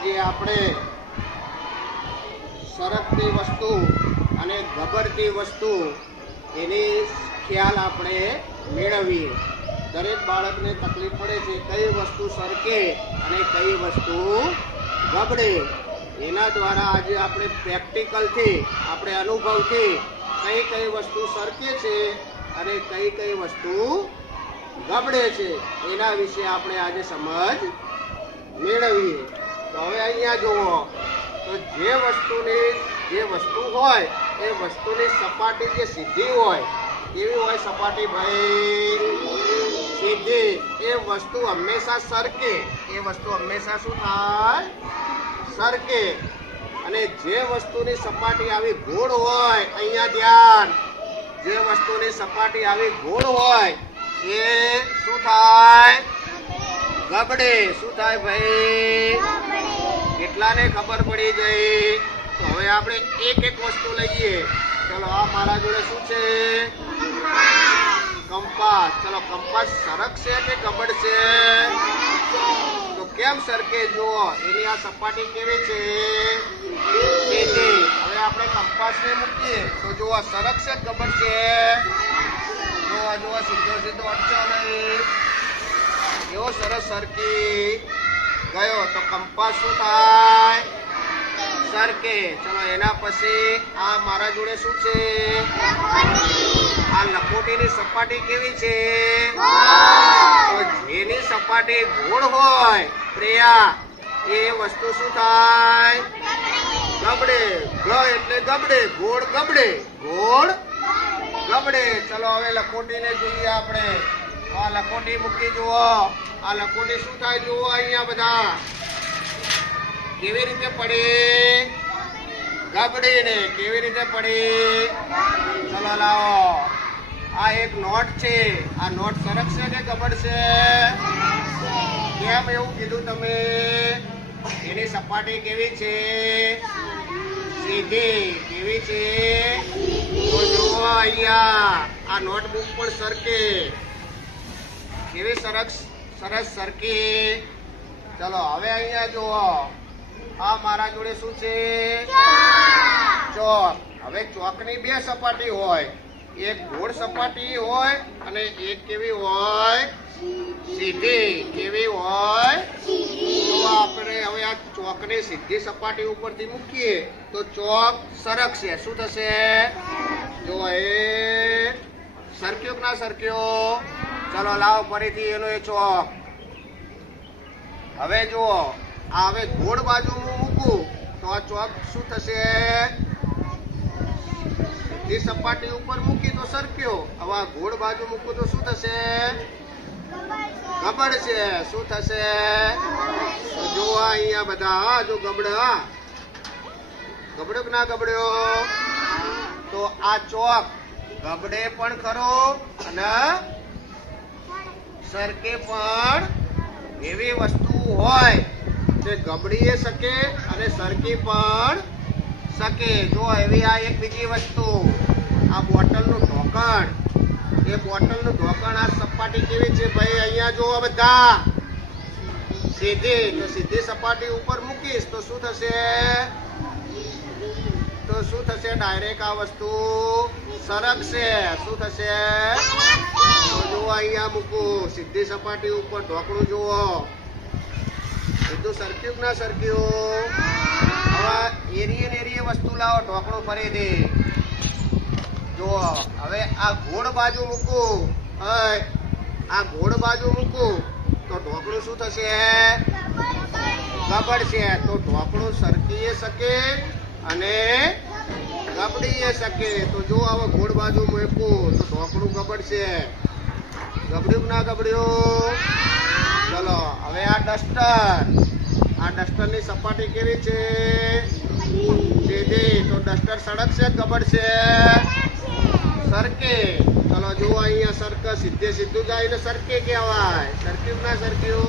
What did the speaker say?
આજે આપણે સરકતી વસ્તુ અને ગબડતી વસ્તુ એની ખ્યાલ આપણે મેળવીએ. દરેક બાળકને તકલીફ પડે છે કઈ વસ્તુ સરકે અને કઈ વસ્તુ ગબડે. એના દ્વારા આજે આપણે પ્રેક્ટિકલથી, આપણે અનુભવથી કઈ કઈ વસ્તુ સરકે છે અને કઈ કઈ વસ્તુ ગબડે છે એના વિશે આપણે આજે સમજ મેળવીએ. હવે અહીંયા જુઓ. તો જે વસ્તુની, જે વસ્તુ હોય, એ વસ્તુની સપાટી જે સીધી હોય એવી હોય સપાટી ભાઈ? સીધી. એ વસ્તુ હંમેશા સરકે એ વસ્તુ હંમેશા શું થાય? સરકે અને જે વસ્તુની સપાટી આવી ગોળ હોય, અહીંયા ધ્યાન. જે વસ્તુની સપાટી આવી ગોળ હોય, એ શું થાય? ગબડે. શું થાય ભાઈ? કેટલાને ખબર પડી ગઈ? તો હવે આપણે એક એક વસ્તુ લઈએ. ચલો, આ મારા જોડે શું છે? કંપાસ. ચલો, કંપાસ સરકશે કે કબડ છે? તો કેમ સરકે? જુઓ, એની આ સપાટી કેવી છે? હવે આપણે કંપાસને મૂકીએ. તો જુઓ સરકશે કે ગબડશે જોવા જોવા સીધો સીધો અટચો નહીં એવો સરસ સરકી. ગયો તો કંપાસ શું થાય? સરકે. ચલો એના પછી આ મારા જોડે શું છે? આ લખોટીની સપાટી કેવી છે? તો જેની સપાટી ગોળ હોય પ્રિયા એ વસ્તુ શું થાય? ગબડે. ગ એટલે ગબડે. ગોળ ગબડે. ગોળ ગબડે. ચલો હવે લખોટીને જોઈએ આપણે. આ લખોટી મૂકી જુઓ. આ લખોટી શું થાય જુઓ અહીંયા બધા. કેવી રીતે પડે? ગબડીને કેવી રીતે પડે? ચલો લાવો. આ એક નોટ છે. આ નોટ સરકશે કે ગબડશે કેમ એવું કીધું તમે? એની સપાટી કેવી છે? સીધી કેવી છે? તો જુઓ અહીંયા. આ નોટબુક પણ સરકે કેવી સરસ સરસ સરકી ચલો, હવે અહીંયા જુઓ. આ મારા જોડે શું છે? ચોક હવે ચોકની બે સપાટી હોય. એક ગોળ સપાટી હોય અને એક કેવી હોય? સીધી. કેવી હોય? તો આપણે હવે આ ચોકને સીધી સપાટી ઉપરથી મૂકીએ. તો ચોક સરકશે શું થશે? જો એ સરક્યો ના સરક્યો? ચલો લાવો ફરીથી એનો એ ચોક હવે જુઓ, આ હવે ગોળ બાજુ હું મૂકું, તો આ ચોક શું થશે? સીધી સપાટી ઉપર મૂકી તો સરક્યો. હવે આ ગોળ બાજુ મૂકું તો શું થશે? ગબડ છે. શું થશે? જુઓ અહીંયા બધા જો ગબડ ગબડ્યો કે ના ગબડ્યો. તો આ ચોક ગબડે પણ ખરો અને સરકે પણ એવી વસ્તુ હોય જે ગબડીએ શકે અને સરકી પણ શકે. જો એવી આ એક બીજી વસ્તુ, આ બોટલનું ઢોકણ. એ બોટલનું ઢોકણ આ સપાટી કેવી છે ભાઈ? અહીંયા જુઓ બધા. સીધી, તો સીધી સપાટી ઉપર મૂકીશ, તો શું થશે? તો શું થશે? ડાયરેક્ટ આ વસ્તુ સરકશે. શું થશે? જુઓ અહીંયા મૂકું. સીધી સપાટી ઉપર ઢોકણું જુઓ. સીધું સરક્યું ના સરક્યું હવે એરીએ એરીએ વસ્તુ લાવો ઢોકણું દે જુઓ, હવે આ ગોળ બાજુ મૂકું. આ ગોળ બાજુ મૂકું. તો ઢોકણું શું થશે? ગબડશે તો ઢોકણું સરકીએ શકે અને ગબડીએ શકે. તો જો હવે ગોળ બાજુ મૂકું. તો ઢોકણું ગબડશે. ગબડ્યું ના ગબડ્યું ચલો, હવે આ ડસ્ટર. આ ડસ્ટરની સપાટી કેવી છે? સીધી તો ડસ્ટર સડકશે ગબડ ગબડશે સરકે. ચલો, જુઓ અહીંયા સરક. સીધે સીધું જાય ને સરકે કહેવાય. સરક્યું ના સરક્યું?